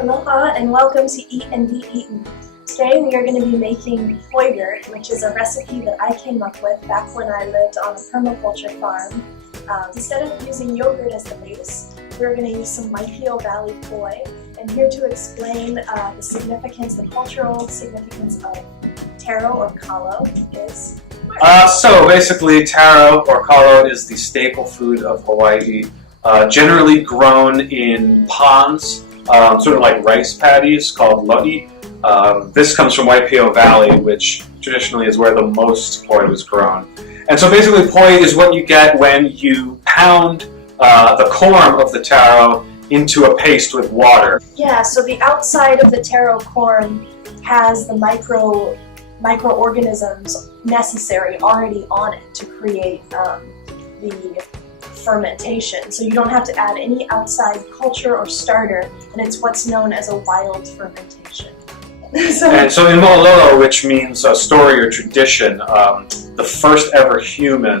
Aloha and welcome to Eat and Be Eaten. Today we are going to be making POIGURT, which is a recipe that I came up with back when I lived on a permaculture farm. Instead of using yogurt as the base, we're going to use some Macadamia Valley poi. And here to explain the significance, the cultural significance of taro or kalo is... So basically taro or kalo is the staple food of Hawaii, generally grown in ponds, sort of like rice paddies called lo'i. This comes from Waipio Valley, which traditionally is where the most poi was grown. And so basically poi is what you get when you pound the corm of the taro into a paste with water. Yeah, so the outside of the taro corm has the microorganisms necessary already on it to create the fermentation. So you don't have to add any outside culture or starter, and it's what's known as a wild fermentation. And so in Mo'ololo, which means a story or tradition, the first ever human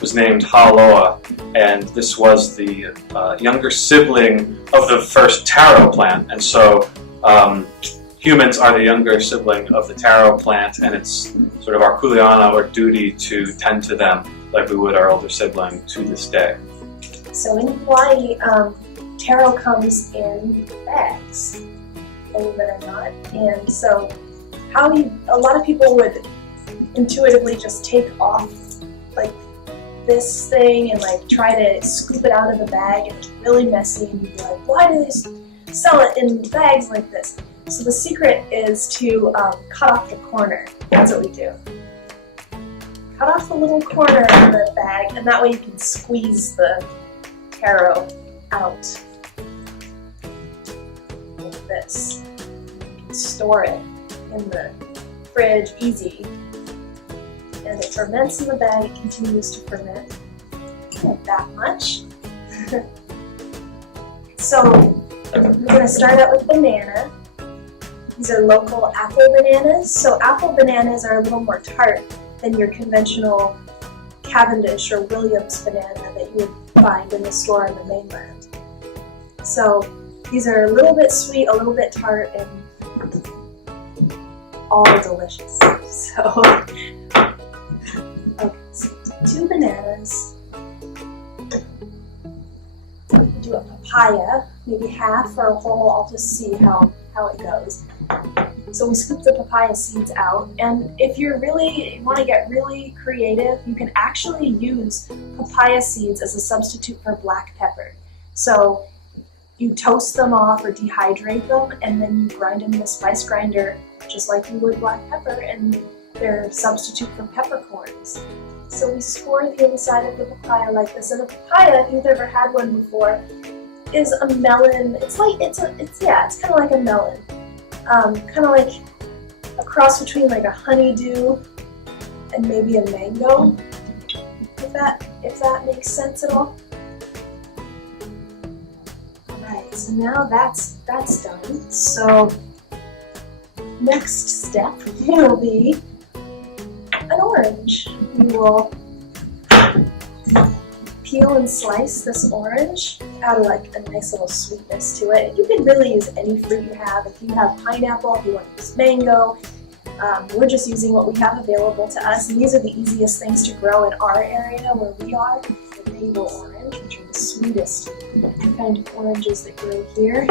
was named Haloa, and this was the younger sibling of the first taro plant. And so humans are the younger sibling of the taro plant, and it's sort of our kuleana or duty to tend to them like we would our older sibling to this day. So in Hawaii, taro comes in bags, believe it or not. And so a lot of people would intuitively just take off like this thing and like try to scoop it out of the bag, and it's really messy, and you'd be like, why do they sell it in bags like this? So the secret is to cut off the corner. That's what we do. Cut off the little corner of the bag, and that way you can squeeze the taro out like this. You can store it in the fridge easy, and it ferments in the bag. It continues to ferment like that much. So we're going to start out with banana. These are local apple bananas. So apple bananas are a little more tart than your conventional Cavendish or Williams banana that you would find in the store on the mainland. So these are a little bit sweet, a little bit tart, and all delicious. So, okay, so 2 bananas. Do a papaya, maybe half or a whole. I'll just see how it goes. So we scoop the papaya seeds out, and if you want to get really creative, you can actually use papaya seeds as a substitute for black pepper. So you toast them off or dehydrate them, and then you grind them in a spice grinder just like you would black pepper, and they're a substitute for peppercorns. So we score the inside of the papaya like this, and a papaya, if you've ever had one before, is a melon. It's kind of like a melon. Kind of like a cross between like a honeydew and maybe a mango, if that makes sense at all. Alright, so now that's done. So next step will be an orange. We will peel and slice this orange, add like a nice little sweetness to it. You can really use any fruit you have. If you have pineapple, if you want to use mango, we're just using what we have available to us. And these are the easiest things to grow in our area where we are. The navel orange, which are the sweetest kind of oranges that grow here.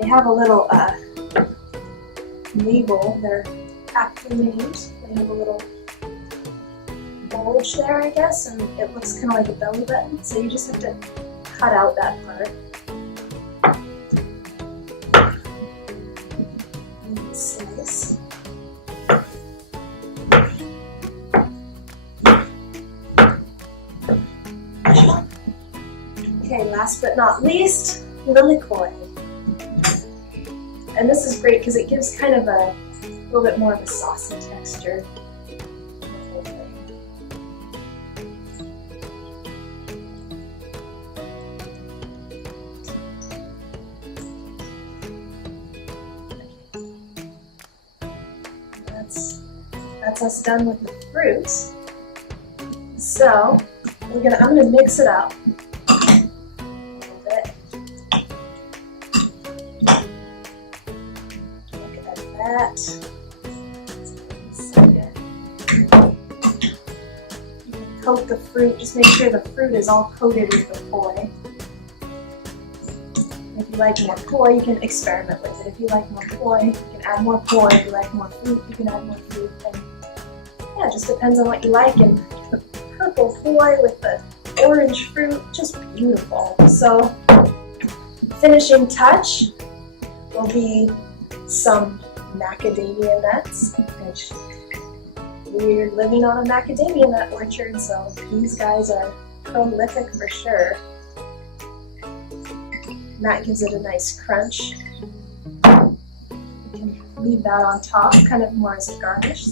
They have a little navel. They're aptly named. They have a little bulge there, I guess, and it looks kind of like a belly button, so you just have to cut out that part. And slice. Okay, last but not least, liliko. And this is great because it gives kind of a little bit more of a saucy texture. That's us done with the fruit. So I'm gonna mix it up a little bit. that. You can coat the fruit. Just make sure the fruit is all coated with the poi. If you like more poi, you can experiment with it. If you like more poi, you can add more poi. If you like more fruit, you can add more fruit. And yeah, it just depends on what you like. And the purple poi with the orange fruit, just beautiful. So, finishing touch will be some macadamia nuts, which we're living on a macadamia nut orchard, so these guys are prolific for sure. And that gives it a nice crunch. We can leave that on top, kind of more as a garnish.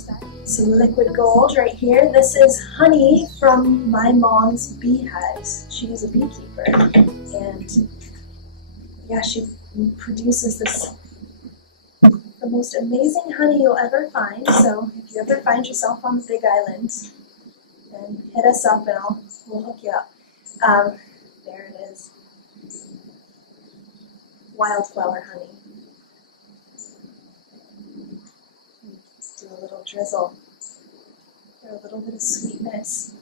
Some liquid gold right here. This is honey from my mom's beehives. She's a beekeeper, and yeah, she produces the most amazing honey you'll ever find. So if you ever find yourself on the Big Island, then hit us up and we'll hook you up. There it is. Wildflower honey. Do a little drizzle for a little bit of sweetness.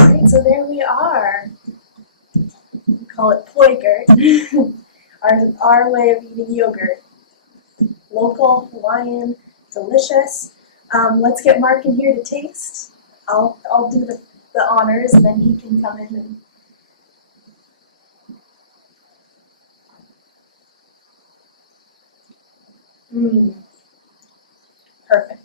Alright, so there we are. We call it POIGURT, our way of eating yogurt. Local, Hawaiian, delicious. Let's get Mark in here to taste. I'll do the honors, and then he can come in and perfect.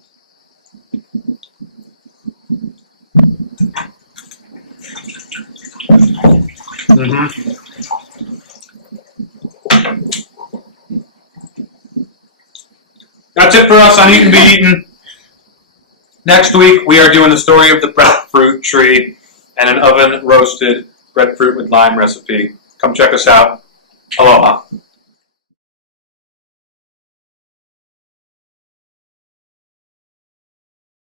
That's it for us on Eat and Be Eaten. Next week, we are doing the story of the breadfruit tree and an oven roasted breadfruit with lime recipe. Come check us out. Aloha.